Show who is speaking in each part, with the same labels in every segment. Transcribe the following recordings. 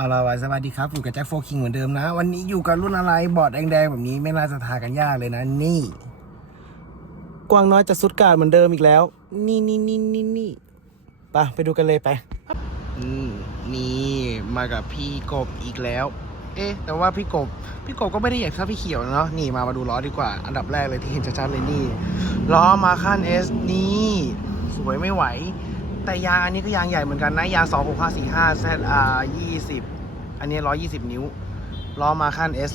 Speaker 1: เอาละวันสวัสดีครับอยู่กับแจ็คโฟคิงเหมือนเดิมนะ วันนี้อยู่กับรุ่นอะไรบอร์ดแดงๆแบบนี้ไม่น่าจะทากันยากเลยนะ นี่ กวางน้อยจะสุดการเหมือนเดิมอีกแล้ว นี่นี่นี่นี่นี่ไปไปดูกันเลยไปอืมนี่มากับพี่กบอีกแล้ว เอ๊ะ แต่ว่าพี่กบ พี่กบก็ไม่ได้ใหญ่เท่าพี่เขียวเนาะนี่มามาดูล้อดีกว่า อันดับแรกเลยที่เห็นชัดๆเลยนี่ล้อมาขั้นเอสนี่ สวยไม่ไหว แต่ยางอันนี้ก็ยางใหญ่เหมือนกันนะ ยาง 26545 ZR 20 อันนี้ 120 นิ้ว ล้อมาขั้น S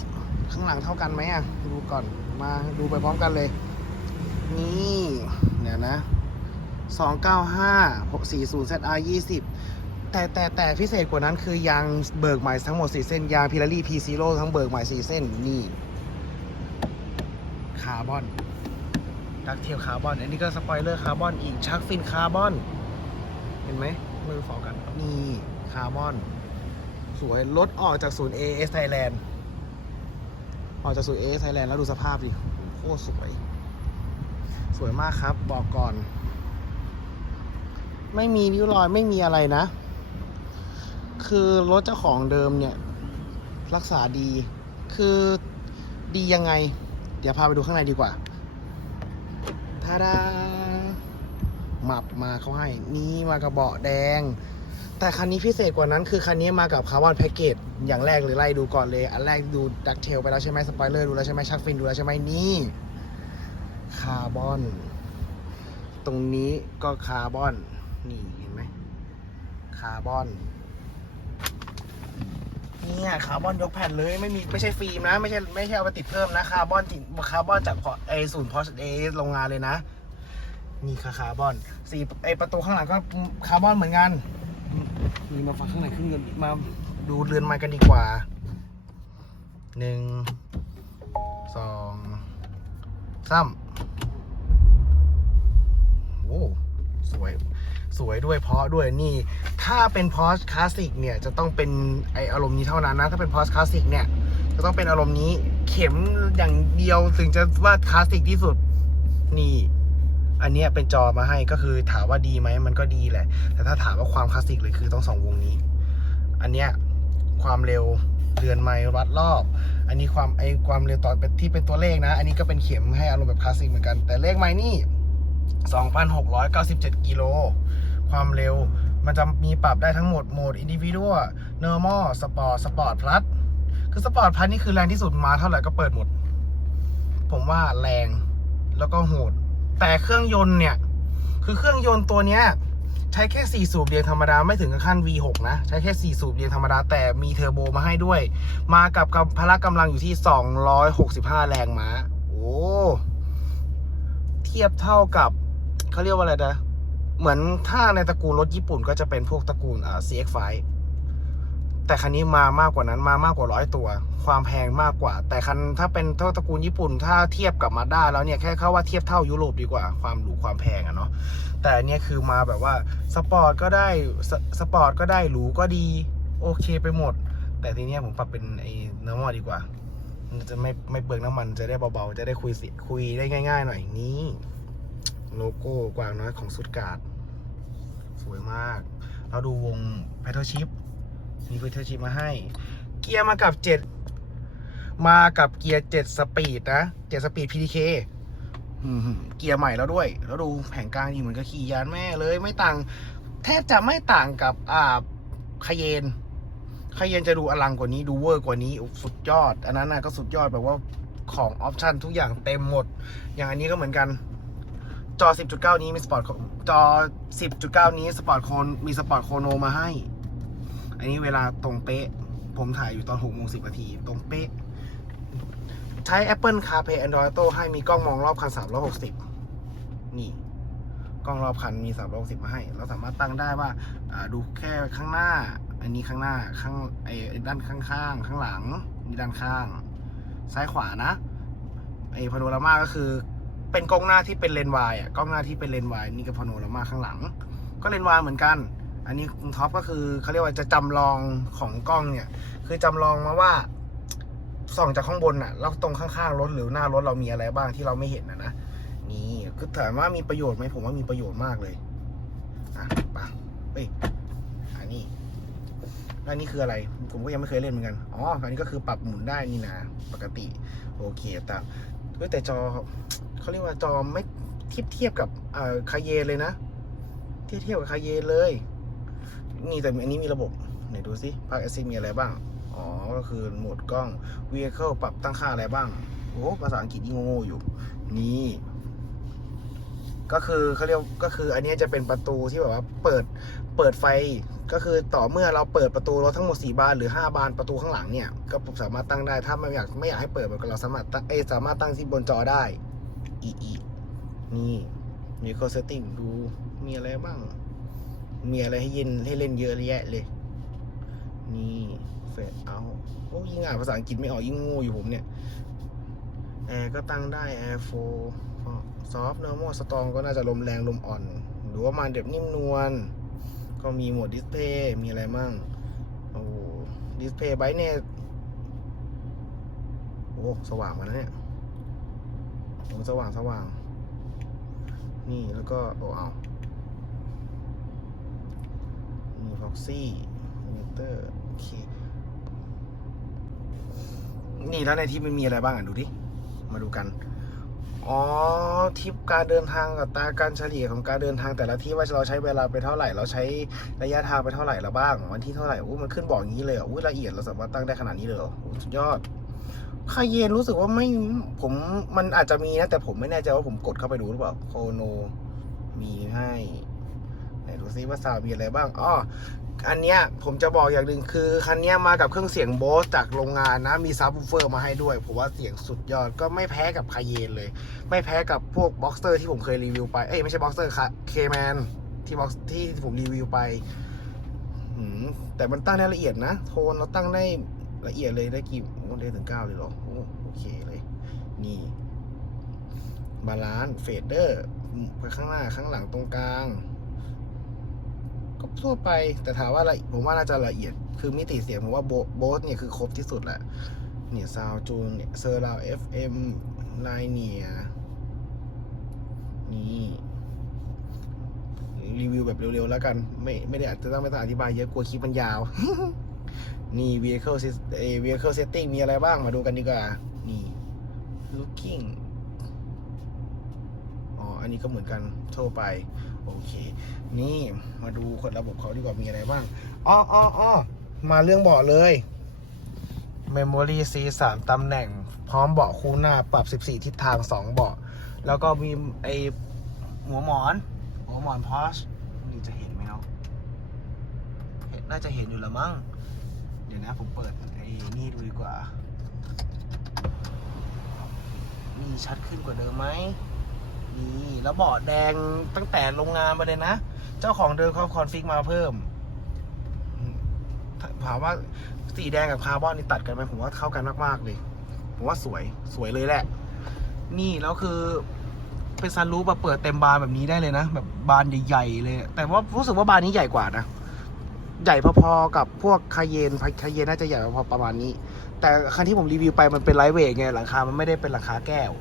Speaker 1: ข้างหลังเท่ากันไหมอะ ดูก่อน มาดูไปพร้อมกันเลย นี่เนี่ยนะ 295 640 ZR 20 แต่แต่แต่พิเศษกว่านั้นคือยางเบิกใหม่ทั้งหมด 4 เส้น ยางพิลารี่ P Zero ทั้งเบิกใหม่ 4 เส้น นี่ คาร์บอนดักเทียบคาร์บอน อันนี้ก็สปอยเลอร์คาร์บอนอีกชักฟินคาร์บอน เห็นไหมมือฝอกัน นี่คาร์บอน สวย รถออกจากศูนย์ AS Thailand ออกจากศูนย์ AS Thailand แล้วดูสภาพดิโคตรสวย สวยมากครับ บอกก่อน ไม่มีริ้วรอยไม่มีอะไรนะ คือรถเจ้าของเดิมเนี่ย รักษาดี คือดียังไง เดี๋ยวพาไปดูข้างในดีกว่าทาดา หมับมาเขาให้ นี่มากับเบาะแดง แต่คันนี้พิเศษกว่านั้นคือคันนี้มากับคาร์บอนแพ็กเกจอย่างแรกเลยไล่ดูก่อนเลย อันแรกดูดักเทลไปแล้วใช่ไหมสปอยเลอร์ดูแล้วใช่ไหมชักฟินดูแล้วใช่ไหมนี่คาร์บอน ตรงนี้ก็คาร์บอน นี่เห็นไหมคาร์บอนเนี่ยคาร์บอนยกแผ่นเลยไม่มีไม่ใช่ฟิล์มนะ ไม่ใช่ไม่ใช่เอาไปติดเพิ่มนะคาร์บอนจริงคาร์บอนจากพอไอศูนย์พอสเอโรงงานเลยนะ นี่ค่ะคาร์บอนสีไอประตูข้างหลังก็คาร์บอนเหมือนกันนี่มาฟังข้างในขึ้นเงินมาดูเรือนไม้กันดีกว่าหนึ่งสองสามโอ้สวยสวยด้วยเพราะด้วยนี่ ถ้าเป็นพอสคลาสสิกเนี่ยจะต้องเป็นไออารมณ์นี้เท่านั้นนะ ถ้าเป็นพอสคลาสสิกเนี่ยจะต้องเป็นอารมณ์นี้เข็มอย่างเดียวถึงจะว่าคลาสสิกที่สุดนี่ อันนี้เป็นจอมาให้ก็คือถามว่าดีไหมมันก็ดีแหละ แต่ถ้าถามว่าความคลาสสิกเลยคือต้องสองวงนี้ อันเนี้ยความเร็วเรือนไมล์วัดรอบ อันนี้ความไอความเร็วต่อเป็นที่เป็นตัวเลขนะ อันนี้ก็เป็นเข็มให้อารมณ์แบบคลาสสิกเหมือนกัน แต่เลขไมล์นี่ 2,697 กิโล ความเร็วมันจะมีปรับได้ทั้งหมดโหมด individual normal sport sport plus คือ sport plus นี่คือแรงที่สุดมาเท่าไหร่ก็เปิดหมด ผมว่าแรงแล้วก็โหด แต่เครื่องยนต์เนี่ย คือเครื่องยนต์ตัวเนี้ยใช้แค่ 4 สูบเรียงธรรมดา ไม่ถึงกับขั้น V6 นะ ใช้แค่ 4 สูบเรียงธรรมดา แต่มีเทอร์โบมาให้ด้วย มากับกำพละกำลังอยู่ที่ 265 แรงม้า โอ้ เทียบเท่ากับเขาเรียกว่าอะไรนะ เหมือนถ้าในตระกูลรถญี่ปุ่นก็จะเป็นพวกตระกูลอ่า CX5 แต่คันนี้มามากกว่านั้นมามากกว่าร้อยตัว ความแพงมากกว่า แต่คันถ้าเป็นเท่าตระกูลญี่ปุ่น ถ้าเทียบกับมาด้าแล้วเนี่ยแค่เข้าว่าเทียบเท่ายุโรปดีกว่าความหรูความแพงอะเนาะแต่อันเนี้ยคือมาแบบว่าสปอร์ตก็ได้สสปอร์ตก็ได้หรูก็ดีโอเคไปหมด แต่ทีเนี้ยผมปรับเป็นไอ้ normal ดีกว่าจะไม่ไม่เปลืองน้ำมันจะได้เบาๆ จะได้คุยสิคุยได้ง่าย ๆ หน่อยนี่โลโก้กวางน้อยของสุดการ์ดสวยมาก เราดูวง p พ d ท l Chip มี p พ d ท l Chip มาให้ เกียร์มากับเจ็ดมากับเกียร์เจ็ดสปีดนะเจ็ดสปีด PDK เกียร์ใหม่แล้วด้วย แล้วดูแผงกลางดีเหมือนกับขี่ยานแม่เลย ไม่ต่าง แทบจะไม่ต่างกับอ่าคาเยนคาเยนจะดูอลังกว่านี้ดูเวอร์กว่านี้สุดยอด อันนั้นนะก็สุดยอดแบบว่าของออปชันทุกอย่างเต็มหมด อย่างอันนี้ก็เหมือนกัน จอ 10.9 นี้มีสปอร์ตจอ 10.9 นี้สปอร์ตโคนมีสปอร์ตโคโนมาให้ อันนี้เวลาตรงเป๊ะ ผมถ่ายอยู่ตอน6โมง10นาที ตรงเป๊ะ ใช้ Apple CarPlay Android Auto ให้มีกล้องมองรอบคัน360นี่ กล้องรอบคันมี360มาให้ เราสามารถตั้งได้ว่าดูแค่ข้างหน้า อันนี้ข้างหน้าข้างไอ้ด้านข้างๆข้างหลังนี่ด้านข้าง ซ้ายขวานะไอ้พาโนรามาก็คือเป็นกล้องหน้าที่เป็นเลนวายอะกล้องหน้าที่เป็นเลนวายนี่ก็พาโนรามาข้างหลัง ก็เลนวายเหมือนกัน อันนี้คุณท็อปก็คือเขาเรียกว่าจะจำลองของกล้องเนี่ย คือจำลองมาว่าส่องจากข้างบนน่ะแล้วตรงข้างๆรถหรือหน้ารถเรามีอะไรบ้างที่เราไม่เห็นนะนะนี่คือถามว่ามีประโยชน์ไหมผมว่ามีประโยชน์มากเลยอะปะเอ้ยอันนี้อันนี้คืออะไรผมก็ยังไม่เคยเล่นเหมือนกันอ๋ออันนี้ก็คือปรับหมุนได้นี่นะปกติ โอเคแต่แต่จอเขาเรียกว่าจอไม่เทียบเทียบกับเอ่อคาเยนเลยนะเทียบเทียบกับคาเยนเลย นี่แต่อันนี้มีระบบไหนดูสิภาคเอซีมีอะไรบ้าง อ๋อ ก็คือโหมดกล้อง vehicle ปรับตั้งค่าอะไรบ้าง โอ้ภาษาอังกฤษยิ่งโง่ๆอยู่ นี่ ก็คือเขาเรียกก็คืออันนี้จะเป็นประตูที่แบบว่าเปิดเปิดไฟก็คือต่อเมื่อเราเปิดประตูรถทั้งหมด4บานหรือ 5 บานประตูข้างหลังเนี่ยก็สามารถตั้งได้ถ้าไม่อยากไม่อยากให้เปิดเราสามารถเอสามารถตั้งที่บนจอได้อีอีนี่มี c o setting ดูมีอะไรบ้าง มีอะไรให้เย็นให้เล่นเยอะแยะเลย นี่เฟดเอาโอ้ยิ่งอ่านภาษาอังกฤษไม่ออกยิ่งโงูอยู่ผมเนี่ยแอร์ก็ตั้งได้แอร์โฟซอฟต์เนอร์มอสตองก็น่าจะลมแรงลมอ่อน หรือว่ามาเด็บนิ่มนวลก็มีโหมดดิสเพย์มีอะไรมั่งโอ้ดิสเพย์ไบเนตโอ้สว่างมาแล้วเนี่ยโอ้สว่างสว่าง นี่แล้วก็โอ้เอามี ฟ็อกซี่มิเตอร์โอเคนี่แล้วในที่มันมีอะไรบ้างอะดูดิ มาดูกัน อ๋อทิปการเดินทางกับตาการเฉลี่ยของการเดินทางแต่ละที่ว่าเราใช้เวลาไปเท่าไหร่ เราใช้ระยะทางไปเท่าไหร่แล้วบ้าง วันที่เท่าไหร่อู้มันขึ้นบอกอย่างนี้เลยเหรออู้ละเอียดเราสามารถตั้งได้ขนาดนี้เลยเหรออู้สุดยอดคาเยนรู้สึกว่าไม่ผมมันอาจจะมีนะ แต่ผมไม่แน่ใจว่าผมกดเข้าไปดูหรือเปล่าโคโนมีให้ ดูซิว่าซาวมีอะไรบ้างอ๋ออันเนี้ยผมจะบอกอย่างหนึ่งคือคันเนี้ยมากับเครื่องเสียงโบสจากโรงงานนะมีซับวูเฟอร์มาให้ด้วยผมว่าเสียงสุดยอดก็ไม่แพ้กับคาเยนเลย ไม่แพ้กับพวกบ็อกเซอร์ที่ผมเคยรีวิวไปเอ้ยไม่ใช่บ็อกเซอร์ค่ะเคแมนที่บ็อกที่ผมรีวิวไปอืมแต่มันตั้งได้ละเอียดนะ โทนเราตั้งได้ละเอียดเลยได้กี่โอ้ได้ถึงเก้าเลยหรอโอ้โอเคเลย นี่บาลานซ์เฟดเดอร์ข้างหน้าข้างหลังตรงกลาง ก็ทั่วไปแต่ถามว่าละผมว่าน่าจะละเอียด คือมิติเสียงผมว่าโบสเนี่ยคือครบที่สุดแหละเนี่ยซาวจูนเนี่ยเซอร์ราวเอฟเอ็มไลเนียนี่รีวิวแบบเร็วๆแล้วกัน ไม่ไม่ได้อาจจะต้องไม่ต้องอธิบายเยอะกลัวคลิปมันยาว นี่ vehicle เอ vehicle setting มีอะไรบ้างมาดูกันดีกว่า นี่ looking อันนี้ก็เหมือนกันทั่วไป โอเค นี่มาดูคนระบบเขาดีกว่ามีอะไรบ้างอ้ออ้ออ้อมาเรื่องเบาะเลย Memory C 3ตำแหน่ง พร้อมเบาะคู่หน้าปรับ 14 ทิศทาง 2 เบาะ แล้วก็มีไอหัวหมอน หัวหมอนพอชนี่จะเห็นไหมเนาะเห็นน่าจะเห็นอยู่ละมั้ง เดี๋ยวนะผมเปิดไอ้นี่ดูดีกว่า นี่ชัดขึ้นกว่าเดิมไหม นี่แล้วเบาะแดงตั้งแต่โรงงานมาเลยนะ เจ้าของเดิมเขาคอนฟิกมาเพิ่มถามว่าสีแดงกับคาร์บอนนี่ตัดกันไหมผมว่าเข้ากันมากๆเลย ผมว่าสวยสวยเลยแหละ นี่แล้วคือเป็นซันรูปแบบเปิดเต็มบานแบบนี้ได้เลยนะ แบบบานใหญ่ๆเลย แต่ว่ารู้สึกว่าบานนี้ใหญ่กว่านะ ใหญ่พอๆกับพวกคาเยนคาเยนน่าจะใหญ่พอประมาณนี้ แต่คันที่ผมรีวิวไปมันเป็นไลท์เวทไงหลังคา มันไม่ได้เป็นหลังคาแก้ว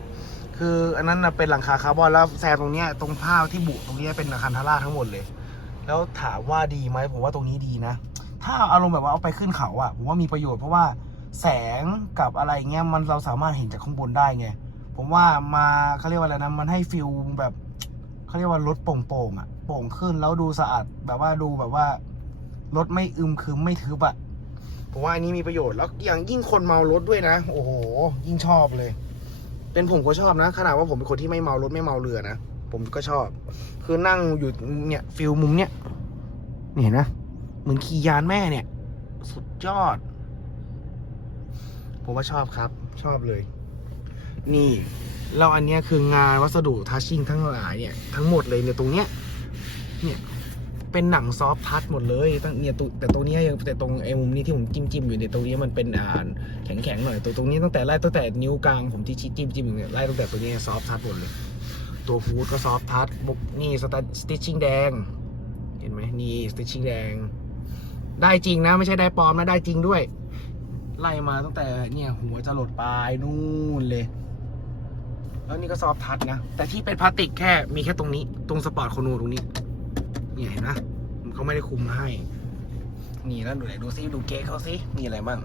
Speaker 1: คืออันนั้นนะเป็นหลังคาคาร์บอนแล้วแซมตรงเนี้ยตรงผ้าที่บุตรงเนี้ยเป็นอาคารทาร่าทั้งหมดเลย แล้วถามว่าดีไหมผมว่าตรงนี้ดีนะ ถ้าอารมณ์แบบว่าเอาไปขึ้นเขาอะผมว่ามีประโยชน์เพราะว่าแสงกับอะไรเงี้ยมันเราสามารถเห็นจากข้างบนได้ไงผมว่ามาเขาเรียกว่าอะไรนะมันให้ฟิลแบบเขาเรียกว่ารถโป่งๆอะโป่งขึ้นแล้วดูสะอาดแบบว่าดูแบบว่ารถไม่อึมครึมไม่ทึบอะผมว่าอันนี้มีประโยชน์แล้วอย่างยิ่งคนเมารถด้วยนะ โอ้โห ยิ่งชอบเลย เป็นผมก็ชอบนะ ขนาดว่าผมเป็นคนที่ไม่เมารถไม่เมาเรือนะ ผมก็ชอบ คือนั่งอยู่เนี่ยฟิลมุมเนี้ยเห็นนะเหมือนขี่ยานแม่เนี่ย สุดยอด ผมว่าชอบครับ ชอบเลย นี่แล้วอันเนี้ยคืองานวัสดุทัชชิ่งทั้งหลายเนี่ย ทั้งหมดเลยเนี่ยตรงเนี้ยเนี่ย เป็นหนังซอฟต์ทัชหมดเลยตั้งเนี่ยตัวแต่ตรงเนี้ยังแต่ตรงไอ้มุมนี้ที่ผมจิ้มจิ้มอยู่ในตรงนี้มันเป็นอ่านแข็งแข็งหน่อยตัวตรงนี้ตั้งแต่ไล่ตั้งแต่นิ้วกลางผมที่ชี้จิ้มจิ้มอยู่เนี่ยไล่ตั้งแต่ตัวนี้ซอฟทัชหมดเลย ตัวฮูดก็ซอฟทัชบุกนี่สตสติชชิ่งแดง เห็นไหมนี่สติชชิ่งแดง ได้จริงนะไม่ใช่ได้ปลอมนะได้จริงด้วย ไล่มาตั้งแต่เนี่ยหัวจะหลดปลายนู่นเลยแล้วนี่ก็ซอฟทัชนะแต่ที่เป็นพลาสติกแค่มีแค่ตรงนี้ ตรงสปอร์ตโคโนตรงนี้ นี่เห็นนะเขาไม่ได้คุมมาให้ นี่แล้วดูไหนดูซิดูเก๊เขาซิมีอะไรบ้าง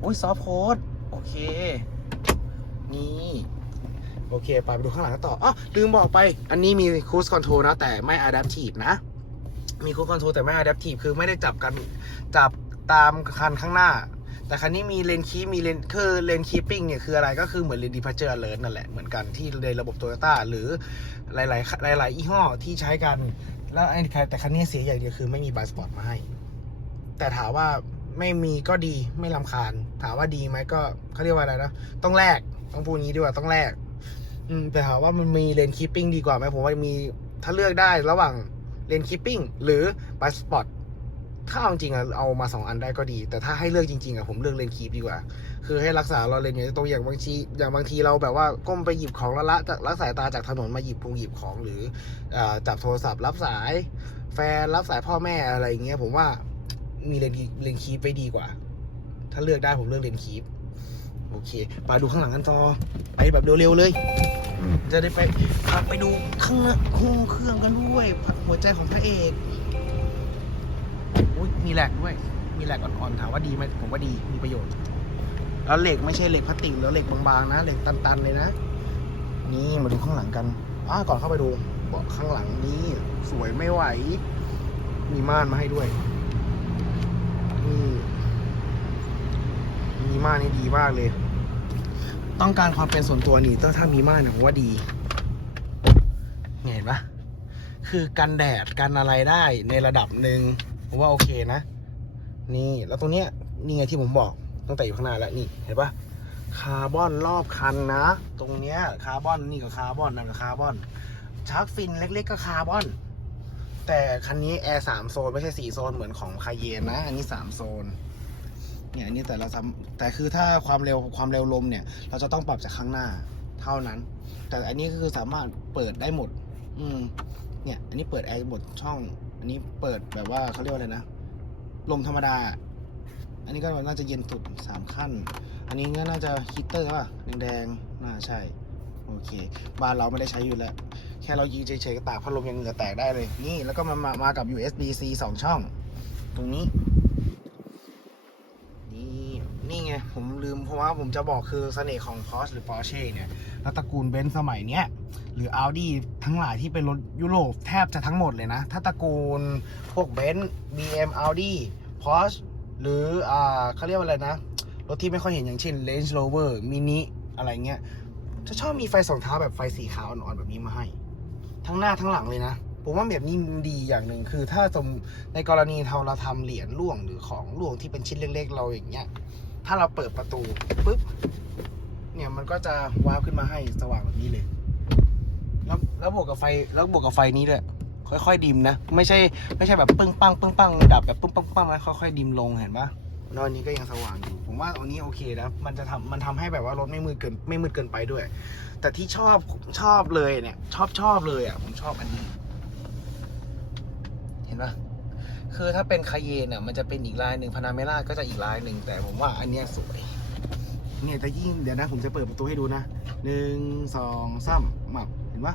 Speaker 1: โอ้ยซอฟโค้ดโอเค นี่โอเค ไปไปดูข้างหลังกันต่ออ๋อลืมบอกไป อันนี้มีคูสคอนโทรนะ แต่ไม่ Adaptive นะ มีคูสคอนโทรแต่ไม่ Adaptive คือไม่ได้จับกันจับตามคันข้างหน้า แต่คันนี้มีเลนคีมีเลนคือเลนคีปิ้งเนี่ยคืออะไรก็คือเหมือนเลนดีพาเจอร์เลิร์นั่นแหละ เหมือนกันที่ในระบบโตโยต้าหรือหลาย ๆ หลาย ๆ ยี่ห้อที่ใช้กัน แล้วไอ้แต่คันนี้เสียอย่างเดียวคือไม่มีบายสปอร์ตมาให้ แต่ถามว่าไม่มีก็ดีไม่ลำคาญ ถามว่าดีไหมก็เขาเรียกว่าอะไรนะ ต้องแลกต้องพูดงี้ดีกว่าต้องแลกอืมแต่ถามว่ามันมีเลนคีปิ้งดีกว่าไหมผมว่ามีถ้าเลือกได้ระหว่างเลนคีปิ้งหรือบัสปอร์ต ถ้าเอาจริงอะเอามาสองอันได้ก็ดี แต่ถ้าให้เลือกจริงๆอะผมเลือกเลนคีปดีกว่า คือให้รักษาเราเลนอยู่ตรงอย่างบางทีอย่างบางทีเราแบบว่าก้มไปหยิบของละละจากรักสายตาจากถนนมาหยิบพงหยิบของหรืออจับโทรศัพท์ รับสาย แฟนรับสายพ่อแม่อะไรอย่างเงี้ยผมว่ามีเลนเลนคีปไปดีกว่า ถ้าเลือกได้ผมเลือกเลนคีปโอเคไปดูข้างหลังกันต่อไปแบบเร็วๆเลย จะได้ไปไปดูข้างหน้าห้องเครื่องกันด้วยหัวใจของพระเอก มีแหลกด้วย มีแหลกอ่อนๆถามว่าดีไหมผมว่าดีมีประโยชน์ แล้วเหล็กไม่ใช่เหล็กพลาสติกแล้วเหล็กบางๆนะเหล็กตันๆเลยนะ นี่มาดูข้างหลังกันอ่าก่อนเข้าไปดูเบาะข้างหลังนี้สวยไม่ไหว มีม่านมาให้ด้วยนี่มีม่านนี่ดีมากเลย ต้องการความเป็นส่วนตัวนี่ถ้ามีม่านผมว่าดีเห็นปะคือกันแดดกันอะไรได้ในระดับหนึ่ง ผมว่าโอเคนะ นี่แล้วตรงเนี้ยนี่ไงที่ผมบอกตั้งแต่อยู่ข้างหน้าแล้วนี่เห็นปะคาร์บอนรอบคันนะ ตรงเนี้ยคาร์บอนนี่ก็คาร์บอนนั่นก็คาร์บอนชาร์กฟินเล็ก ๆ ก็คาร์บอน แต่คันนี้แอร์สามโซนไม่ใช่สี่โซนเหมือนของคาเยนนะ อันนี้สามโซนเนี่ยอันนี้แต่เราทำแต่คือถ้าความเร็วความเร็วลมเนี่ย เราจะต้องปรับจากข้างหน้าเท่านั้น แต่อันนี้ก็คือสามารถเปิดได้หมด อืมเนี่ย อันนี้เปิดแอร์หมดช่อง อันนี้เปิดแบบว่าเขาเรียกว่าอะไรนะ ลมธรรมดา อันนี้ก็น่าจะเย็นสุดสามขั้น อันนี้ก็น่าจะฮีเตอร์ป่ะแดงๆน่าใช่ โอเค บ้านเราไม่ได้ใช้อยู่แล้ว แค่เรายืนเฉยๆก็ตากพัดลมยังเหงื่อแตกได้เลย นี่แล้วก็มามามากับ USB-C สองช่อง ตรงนี้ นี่ไง ผมลืมเพราะว่าผมจะบอกคือเสน่ห์ของ Porsche หรือ Porsche เนี่ยแล้วตระกูลเบนซ์สมัยเนี้ย หรือ Audi ทั้งหลายที่เป็นรถยุโรปแทบจะทั้งหมดเลยนะ ถ้าตระกูลพวกเบนซ์ BM Audi Porsche หรืออ่าเขาเรียกว่าอะไรนะ รถที่ไม่ค่อยเห็นอย่างเช่น Range Rover Mini อะไรเงี้ยจะชอบมีไฟสองเท้าแบบไฟสีขาวอ่อนๆแบบนี้มาให้ ทั้งหน้าทั้งหลังเลยนะผมว่าแบบนี้ดีอย่างหนึ่งคือถ้าสมในกรณีเราเราทำเหรียญล่วงหรือของล่วงที่เป็นชิ้นเล็กๆเราอย่างเงี้ย ถ้าเราเปิดประตูปุ๊บเนี่ยมันก็จะวาร์ปขึ้นมาให้สว่างแบบนี้เลย แล้วแล้วบวกกับไฟแล้วบวกกับไฟนี้ด้วยค่อย ๆ ดิมนะ ไม่ใช่ไม่ใช่แบบปึ้งปังปึ้งปังดับแบบปึ้งปังปังแล้วค่อยๆดิมลงเห็นปะแล้วอันนี้ก็ยังสว่างอยู่ ผมว่าอันนี้โอเคนะมันจะทำมันทำให้แบบว่ารถไม่มืดเกินไม่มืดเกินไปด้วย แต่ที่ชอบชอบเลยเนี่ย ชอบชอบเลยอะผมชอบอันนี้ เห็นปะ คือถ้าเป็นคาเยนเนี่ยมันจะเป็นอีกลายหนึ่งพานาเมล่าก็จะอีกลายหนึ่งแต่ผมว่าอันเนี้ยสวยเนี่ยแต่ยิ่งเดี๋ยวนะผมจะเปิดประตูให้ดูนะหนึ่งสองสามหมับเห็นปะ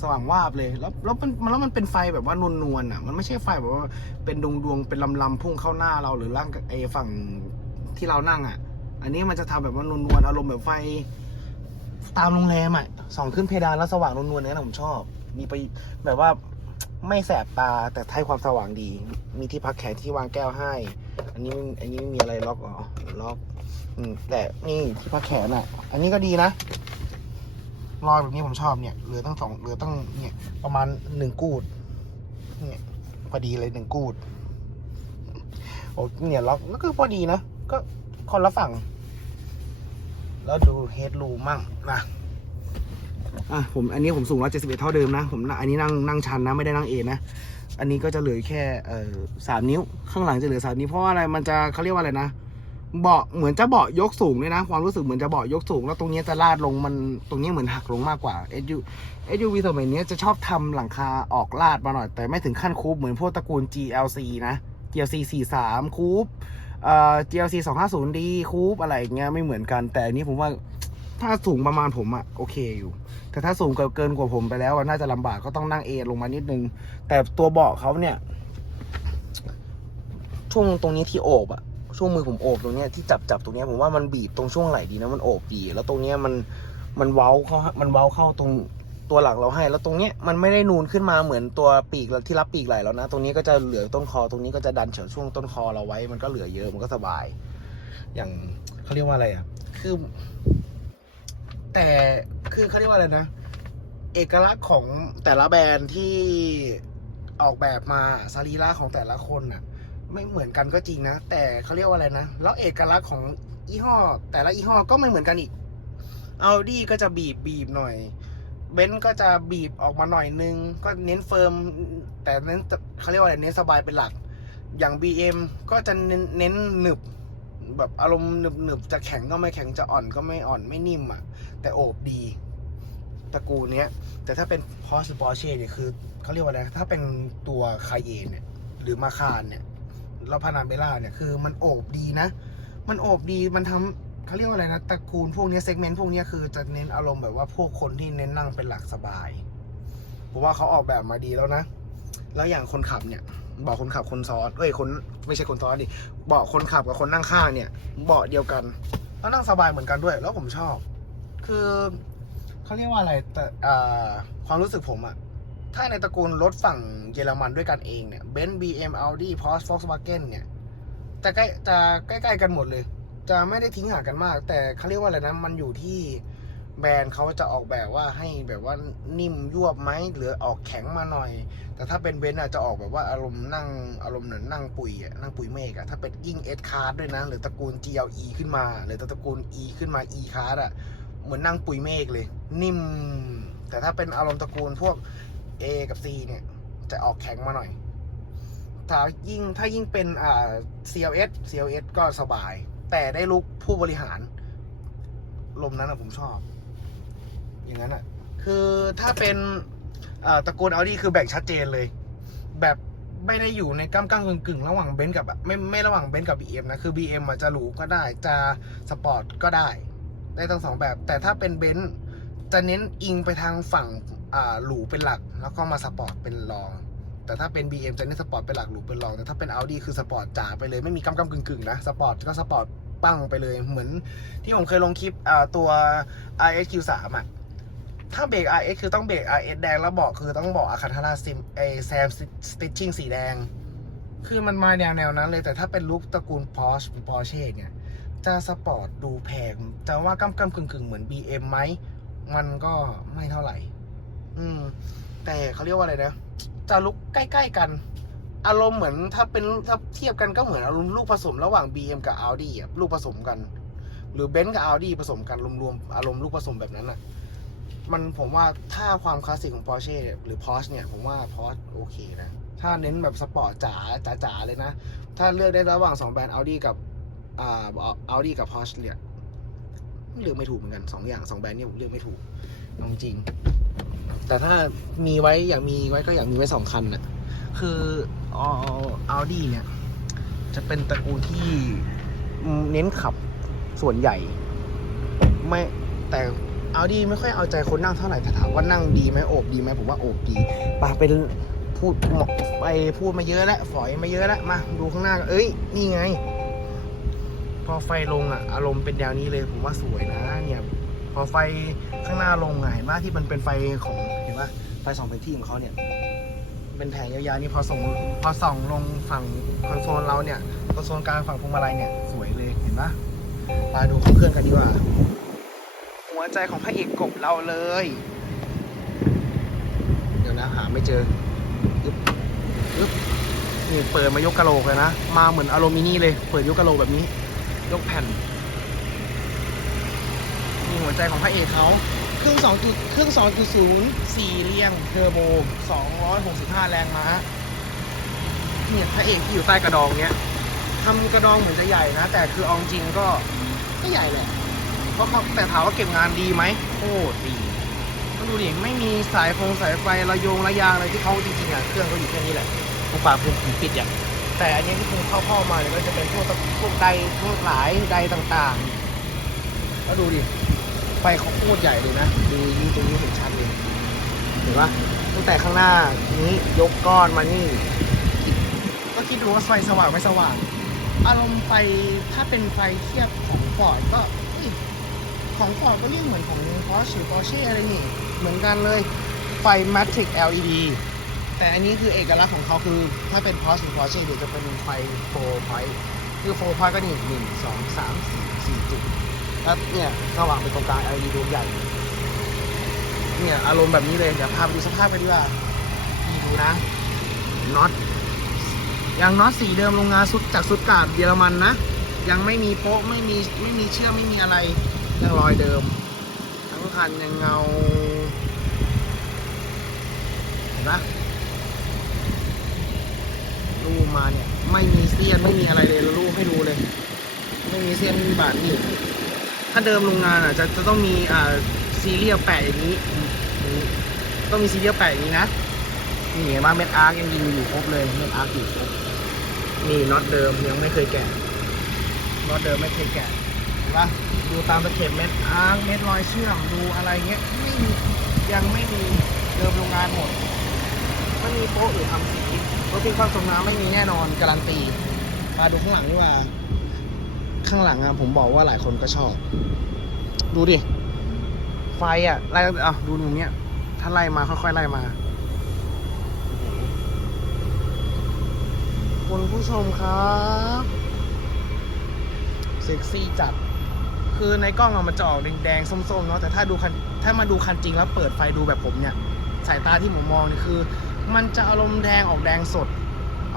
Speaker 1: สว่างวาบเลยแล้วแล้วมันแล้วมันเป็นไฟแบบว่านวลนวลอะมันไม่ใช่ไฟแบบว่าเป็นดวงดวงเป็นลำลำพุ่งเข้าหน้าเราหรือร่างไอ้ฝั่งที่เรานั่งอะ อันนี้มันจะทำแบบว่านวลนวลอารมณ์แบบไฟตามโรงแรมอะส่องขึ้นเพดานแล้วสว่างนวลนวลๆเนี่ยนะผมชอบ มีไปแบบว่า ไม่แสบตาแต่ให้ความสว่างดี มีที่พักแขนที่วางแก้วให้ อันนี้อันนี้ไม่มีอะไรล็อกอ๋อล็อกอืมแต่นี่ที่พักแขนอะ อันนี้ก็ดีนะรอยแบบนี้ผมชอบเนี่ยเหลือตั้งสองเหลือตั้งเนี่ย ประมาณหนึ่งกูด เนี่ยพอดีเลยหนึ่งกูดโอ้เนี่ยล็อกก็คือพอดีนะก็คนละฝั่ง แล้วดูเฮดรูมั่งนะ อะผมอันนี้ผมสูงร้อยเจ็ดสิบเอ็ดเท่าเดิมนะ ผมอันนี้นั่งนั่งชันนะไม่ได้นั่งเอนะ อันนี้ก็จะเหลือแค่เอ่อสามนิ้ว ข้างหลังจะเหลือสามนิ้วเพราะว่าอะไรมันจะเขาเรียกว่าอะไรนะเบาะเหมือนจะเบาะยกสูงด้วยนะ ความรู้สึกเหมือนจะเบาะยกสูง แล้วตรงนี้จะลาดลงมันตรงนี้เหมือนหักลงมากกว่า SU SUV สมัยเนี้จะชอบทำหลังคาออกลาดมาหน่อย แต่ไม่ถึงขั้นคูปเหมือนพวกตระกูล GLC นะ GLC 43คูปเอ่อ GLC 250D คูปอะไรอย่างเงี้ยไม่เหมือนกัน แต่อันนี้ผมว่า ถ้าสูงประมาณผมอะโอเคอยู่ แต่ถ้าสูงเกินเกินกว่าผมไปแล้วอะน่าจะลำบากก็ต้องนั่งเอลงมานิดนึง แต่ตัวเบาะเขาเนี่ย ช่วงตรงนี้ที่โอบอะช่วงมือผมโอบตรงเนี้ยที่จับจับตรงเนี้ยผมว่ามันบีบตรงช่วงไหล่ดีนะมันโอบดี แล้วตรงเนี้ยมันมันเว้าเข้ามันเว้าเข้าตรงตัวหลักเราให้ แล้วตรงเนี้ยมันไม่ได้นูนขึ้นมาเหมือนตัวปีกที่รับปีกไหล่แล้วนะ ตรงนี้ก็จะเหลือต้นคอตรงนี้ก็จะดันเฉียวช่วงต้นคอเราไว้ มันก็เหลือเยอะมันก็สบาย อย่างเขาเรียกว่าอะไรอะ คือ แต่คือเขาเรียกว่าอะไรนะ เอกลักษณ์ของแต่ละแบรนด์ที่ออกแบบมาสรีระของแต่ละคนน่ะ ไม่เหมือนกันก็จริงนะ แต่เขาเรียกว่าอะไรนะ แล้วเอกลักษณ์ของยี่ห้อ แต่ละยี่ห้อก็ไม่เหมือนกันอีกเอาดีก็จะบีบบีบหน่อยเบนซ์ก็จะบีบออกมาหน่อยนึง ก็เน้นเฟิร์ม แต่เน้นเขาเรียกว่าอะไรเน้นสบายเป็นหลัก อย่าง BM ก็จะเน้นเน้นหนึบ แบบอารมณ์หนึบหนึบจะแข็งก็ไม่แข็งจะอ่อนก็ไม่อ่อนไม่นิ่มอะ แต่โอบดีตระกูลเนี้ย แต่ถ้าเป็น Porsche หรือ Porsche เนี่ยคือเขาเรียกว่าอะไรถ้าเป็นตัวคาเยนเนี่ยหรือมาคารเนี่ยแล้วพานาเบล่าเนี่ยคือมันโอบดีนะ มันโอบดีมันทำเขาเรียกว่าอะไรนะตระกูลพวกนี้เซกเมนต์พวกนี้คือจะเน้นอารมณ์แบบว่าพวกคนที่เน้นนั่งเป็นหลักสบาย เพราะว่าเขาออกแบบมาดีแล้วนะ แล้วอย่างคนขับเนี่ย เบาะคนขับคนซ้อนเอ้ยคนไม่ใช่คนซ้อนดิเบาะคนขับกับคนนั่งข้างเนี่ยเบาะเดียวกันแล้วนั่งสบายเหมือนกันด้วย แล้วผมชอบ คือเขาเรียกว่าอะไรแต่ความรู้สึกผมอะถ้าในตระกูลรถฝั่งเยอรมันด้วยกันเองเนี่ยเบนซ์บีเอ็มอัลดี้พอร์ชฟอกซ์วาเกนเนี่ยจะใกล้จะใกล้ๆกันหมดเลย จะไม่ได้ทิ้งห่างกันมาก แต่เขาเรียกว่าอะไรนะมันอยู่ที่ แบรนด์เขาจะออกแบบว่าให้แบบว่านิ่มยวบไหมหรือออกแข็งมาหน่อย แต่ถ้าเป็นเบนซ์อะจะออกแบบว่าอารมณ์นั่งอารมณ์เหมือนนั่งปุยอะนั่งปุยเมฆอะถ้าเป็นยิ่งเอสคาร์ดด้วยนะ หรือตระกูล GLE ขึ้นมา หรือตระกูล E ขึ้นมา E คาร์ดอะเหมือนนั่งปุยเมฆเลย นิ่ม แต่ถ้าเป็นอารมณ์ตระกูลพวก A กับ C เนี่ย จะออกแข็งมาหน่อยถ้ายิ่งถ้ายิ่งเป็นอ่า CLS CLS ก็สบาย แต่ได้ลุกผู้บริหาร ลมนั้นอะผมชอบ อย่างนั้นอะ คือถ้าเป็นตระกูล Audi คือแบ่งชัดเจนเลย แบบไม่ได้อยู่ในก้ามก้างกึ่งกึ่งระหว่างเบนซ์กับ ไม่ไม่ระหว่างเบนซ์กับ BM นะ คือ BM อาจจะหรูก็ได้จะสปอร์ตก็ได้ ได้ทั้งสองแบบ แต่ถ้าเป็นเบนซ์จะเน้นอิงไปทางฝั่งหรูเป็นหลัก แล้วก็มาสปอร์ตเป็นรอง แต่ถ้าเป็น BM จะเน้นสปอร์ตเป็นหลักหรูเป็นรอง แต่ถ้าเป็น Audi คือสปอร์ตจ๋าไปเลยไม่มีกำกำกึ่งกึ่งนะสปอร์ตก็สปอร์ตปั้งไปเลยเหมือนที่ผมเคยลงคลิปตัว RSQ3 อะ ถ้าเบรก RS คือต้องเบรก RS แดงแล้วเบอกคือต้องเบอกอาคาทาราซิมไอแซมสติชชิ่งสีแดง คือมันมาแนวแนวนั้นเลยแต่ถ้าเป็นลุคตระกูล Porsche Porsche เนี่ย จะสปอร์ตดูแพงจะว่ากำกำกึ่งกึ่งเหมือน BM ไหม มันก็ไม่เท่าไหร่ อืม แต่เขาเรียกว่าอะไรนะ จะลุกใกล้ ๆ กัน อารมณ์เหมือนถ้าเป็นถ้าเทียบกันก็เหมือนอารมณ์ลูกผสมระหว่าง BM กับ Audi อะลูกผสมกัน หรือ Benz กับ Audi ผสมกันรวมๆอารมณ์ลูกผสมแบบนั้นอะ มันผมว่าถ้าความคลาสสิกของ Porsche หรือ Porsche เนี่ย ผมว่า Porsche โอเคนะ ถ้าเน้นแบบสปอร์ตจ๋าจ๋าๆเลยนะ ถ้าเลือกได้ระหว่างสองแบรนด์ Audi กับอ่า Audi กับ Porsche เนี่ยเลือกไม่ถูกเหมือนกันสองอย่างสองแบรนด์เนี่ยผมเลือกไม่ถูกจริง แต่ถ้ามีไว้อยากมีไว้ก็อยากมีไว้สองคันน่ะคืออัลดี้เนี่ย จะเป็นตระกูลที่เน้นขับส่วนใหญ่ ไม่แต่ เอัลดี้ไม่ค่อยเอาใจคนนั่งเท่าไหร่แต่ถามว่านั่งดีไหมโอบดีไหมผมว่าโอบดีปาเป็นพูดไปพูดมาเยอะแล้วฝอยมาเยอะแล้วมาดูข้างหน้าเอ้ยนี่ไง พอไฟลงอะ อารมณ์เป็นแนวนี้เลยผมว่าสวยนะเนี่ยพอไฟข้างหน้าลงอะเห็นไหมที่มันเป็นไฟของเห็นไหมไฟสองพื้นที่ของเขาเนี่ยเป็นแผงยาวๆนี่พอส่งพอส่องลงฝั่งคอนโซลเราเนี่ยคอนโซลกลางฝั่งพวงมาลัยเนี่ยสวยเลยเห็นปะมาดูเครื่องกันดีกว่า วใจของพระเอกกบเราเลย เดี๋ยวนะหาไม่เจอยึบยึบนี่เปิดมายกกะโหลกเลยนะ มาเหมือนอลูมิเนียมเลย เปิดยกกะโหลกแบบนี้ ยกแผ่นนี่หัวใจของพระเอกเขาเครื่อง2จุดเครื่อง2.0สี่เรียงเทอร์โบ 265 แรงม้าเนี่ยพระเอกที่อยู่ใต้กระดองเนี้ยทำกระดองเหมือนจะใหญ่นะ แต่คือเอาจริงก็ไม่ใหญ่แหละ เพราะเขาแต่ถามว่าเก็บงานดีไหมโอ้ดีก็ดูดิไม่มีสายฟงสายไฟระยงระยางอะไรที่เขาจริงๆอะเครื่องเขาอยู่แค่นี้แหละตรงฝาผมปิดอย่างแต่อันนี้ที่คุณเข้าเข้ามาเนี่ยก็จะเป็นพวกตะพวกใดทั้หลายใดต่างๆ แล้วดูดิไฟเขาโคตรใหญ่เลยนะดูยิ่งตรงนี้เห็นชัดเลยเห็นปะตั้งแต่ข้างหน้านี้ยกก้อนมานี่ ก็คิดดูว่าไฟสว่างไม่สว่าง อารมณ์ไฟถ้าเป็นไฟเทียบของฟอร์ดก็ ของฟอร์ดก็ยิ่งเหมือนของ Porsche หรือ Porsche อะไรนี่ เหมือนกันเลย ไฟ Matrix LED แต่อันนี้คือเอกลักษณ์ของเขาคือถ้าเป็น Porsche หรือ Porsche เดี๋ยวจะเป็นไฟ4 point คือ4 point ก็นี่หนึ่งสองสามสี่สี่จุดแล้วเนี่ยสว่างเป็นตรงกลาง LED ดวงใหญ่ เนี่ยอารมณ์แบบนี้เลย เดี๋ยวพาไปดูสภาพกันดีกว่านี่ดูนะน็อตยังน็อตสีเดิมโรงงานสุดจากสุดกาดเยอรมันนะ ยังไม่มีโป๊ะไม่มีไม่มีเชือกไม่มีอะไร ยังรอยเดิม ทั้งคันยังเงาเห็นปะรูมาเนี่ยไม่มีเสี้ยนไม่มีอะไรเลยรูปให้ดูเลย ไม่มีเสี้ยนไม่มีบาดนี่ถ้าเดิมโรงงานอะจะจะต้องมีอ่าซีเรียลแปะอย่างนี้ต้องมีซีเรียลแปะอย่างนี้นะนี่เห็นว่าเม็ดอาร์คยังยิงอยู่ครบเลยเม็ดอาร์คอยู่ครบนี่น็อตเดิมยังไม่เคยแกะน็อตเดิมไม่เคยแกะ ปะดูตามตะเข็บเม็ดอาร์เม็ดรอยเชื่อมดูอะไรเงี้ยไม่มียังไม่มีเดิมโรงงานหมดไม่มีโป๊ะหรือทำสีรถพิงความสมน้ำไม่มีแน่นอนการันตีมาดูข้างหลังดีกว่า ข้างหลังอะผมบอกว่าหลายคนก็ชอบ ดูดิ ไฟอะไล่อะดูตรงเนี้ย ถ้าไล่มาค่อยๆไล่มาคุณผู้ชมครับ เซ็กซี่จัด คือในกล้องอะมันจะออกแดงๆส้มๆเนาะแต่ถ้าดูคันถ้ามาดูคันจริงแล้วเปิดไฟดูแบบผมเนี่ย สายตาที่ผมมองนี่คือ มันจะอารมณ์แดงออกแดงสด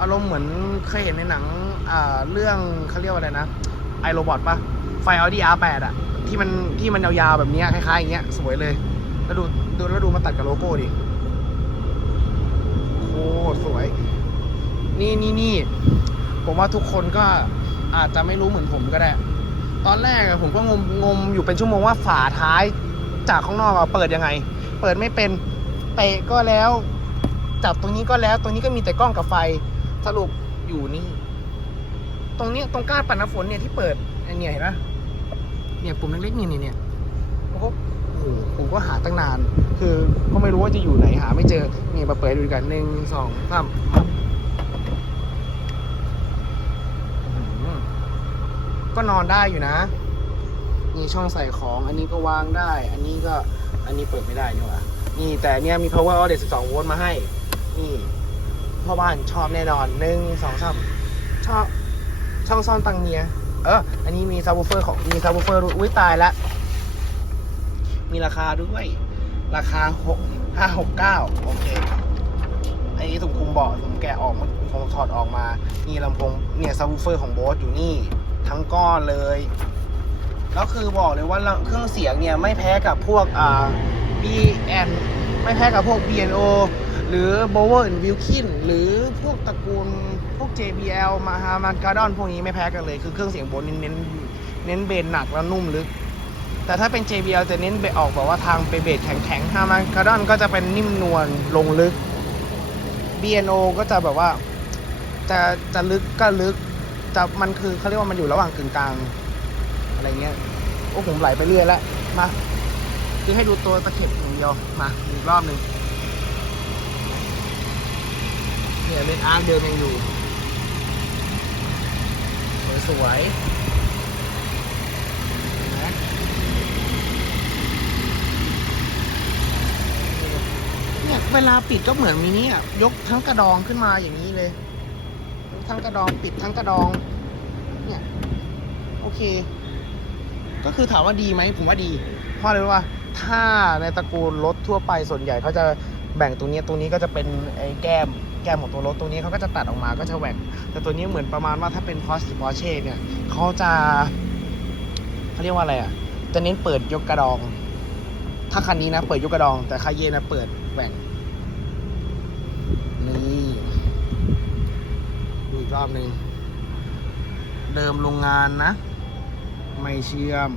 Speaker 1: อารมณ์เหมือนเคยเห็นในหนังอ่าเรื่องเขาเรียกว่าอะไรนะไอโรบอทปะไฟ Audi R8 อะที่มันที่มันยาวๆแบบเนี้ยคล้ายๆอย่างเงี้ยสวยเลย แล้วดูดูแล้วดูมาตัดกับโลโก้ดิโอ้สวย นี่นี่นี่ผมว่าทุกคนก็อาจจะไม่รู้เหมือนผมก็ได้ ตอนแรกอะผมก็งมงมอยู่เป็นชั่วโมงว่าฝาท้ายจากข้างนอกอะเปิดยังไง เปิดไม่เป็นเตะก็แล้ว จับตรงนี้ก็แล้ว ตรงนี้ก็มีแต่กล้องกับไฟสรุปอยู่นี่ ตรงนี้ตรงก้านปัดน้ำฝนเนี่ยที่เปิดเนี่ยเห็นปะเนี่ยปุ่มเล็กๆนี่นี่เนี่ยโอ้โหโอ้โหผมก็หาตั้งนาน คือก็ไม่รู้ว่าจะอยู่ไหนหาไม่เจอนี่มาเปิดดูกันหนึ่งสองสามอื้อหือ ก็นอนได้อยู่นะ มีช่องใส่ของ อันนี้ก็วางได้ อันนี้ก็ อันนี้เปิดไม่ได้นี่หว่านี่แต่เนี่ยมี power outlet 12 โวลต์มาให้ นี่พ่อบ้านชอบแน่นอนหนึ่งสองสามชอบช่องซ่อนตังเมีย เออ อันนี้มีซับวูเฟอร์ของ มีซับวูเฟอร์อุ้ยตายละ มีราคาด้วย ราคาหกห้าหกเก้าโอเค ไอ้ถุงคุมเบาะถุงแกะออกมาผมถอดออกมานี่ลำโพงเนี่ยซับวูเฟอร์ของโบสอยู่นี่ ทั้งก้อนเลย แล้วคือบอกเลยว่าเครื่องเสียงเนี่ยไม่แพ้กับพวกอ่า BN ไม่แพ้กับพวก B&O หรือ Bower Wilkin หรือพวกตระกูลพวก JBL มาฮามันการ์ดอนพวกนี้ไม่แพ้กันเลย คือเครื่องเสียงโบนเน้นเน้นเบสหนักแล้วนุ่มลึก แต่ถ้าเป็น JBL จะเน้นเบสออกแบบว่าทางไปเบสแข็งๆฮามันการ์ดอนก็จะเป็นนิ่มนวลลงลึก B&O ก็จะแบบว่าจะจะลึกก็ลึกจะมันคือเขาเรียกว่ามันอยู่ระหว่างกึ่งกลาง อะไรเงี้ยโอ้ผมไหลไปเรื่อยแล้วมาคือให้ดูตัวตะเข็บอย่างเดียวมาอีกรอบหนึ่งเนี่ยเลนอาร์เดิมยังอยู่ สวยๆเห็นไหม เวลาปิดก็เหมือนมินิอะยกทั้งกระดองขึ้นมาอย่างนี้เลยทั้งกระดองปิดทั้งกระดอง เนี่ย โอเค ก็คือถามว่าดีไหมผมว่าดี เพราะอะไรว่า ถ้าในตระกูลรถทั่วไปส่วนใหญ่เขาจะแบ่งตรงนี้ตรงนี้ก็จะเป็นไอ้แก้มแก้มของตัวรถตรงนี้เขาก็จะตัดออกมาก็จะแหว่งแต่ตัวนี้เหมือนประมาณว่าถ้าเป็น Porsche หรือ Porsche เนี่ยเขาจะเขาเรียกว่าอะไรอะจะเน้นเปิดยกกระดอง ถ้าคันนี้นะเปิดยกกระดอง แต่คาเยนนะเปิดแหว่ง นี่ดูอีก รอบหนึ่งเดิมโรงงานนะ ไม่เชื่อม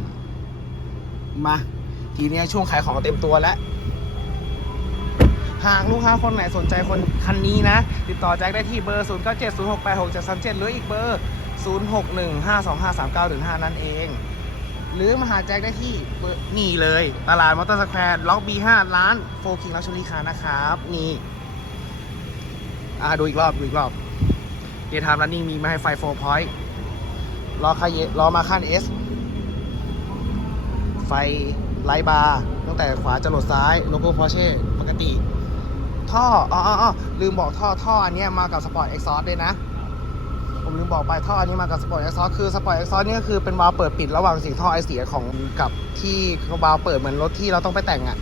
Speaker 1: มา ทีนี้ช่วงขายของเต็มตัวแล้ว หากลูกค้าคนไหนสนใจคนคันนี้นะ ติดต่อแจ็คได้ที่เบอร์ 0 9 7 0 6 8 6 7 3 7 หรืออีกเบอร์ 0 6 1 5 2 5 3 9 1 5นั่นเอง หรือมาหาแจ็คได้ที่เบอร์นี่เลย ตลาดมอเตอร์สแควร์ล็อก B5 ร้านโฟคิงลักชัวรี่คานะครับ นี่ อ่าดูอีกรอบ ดูอีกรอบ ดย์ไทม์รันนิ่งมีมาให้ไฟโฟร์พอยต์รอคาเยรอมาขั้นเอสไฟไลท์บาร์ตั้งแต่ขวาจรดซ้ายโลโก้พอเช่ปกติ ท่ออ๋ออ๋อลืมบอกท่อท่ออันนี้มากับสปอร์ตเอ็กซอร์ด้วยนะ ผมลืมบอกไปท่ออันนี้มากับสปอร์ตเอ็กซอร์คือสปอร์ตเอ็กซอร์นี่ก็คือเป็นวาล์วเปิดปิดระหว่างสีท่อไอเสียของกับที่วาล์วเปิดเหมือนรถที่เราต้องไปแต่งอะ่ะ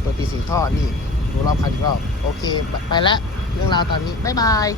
Speaker 1: เปิดปิดสีท่อนี่ดูรอบคันอีกรอบโอเค ไปแล้วเรื่องราวตอนนี้ บ๊ายบาย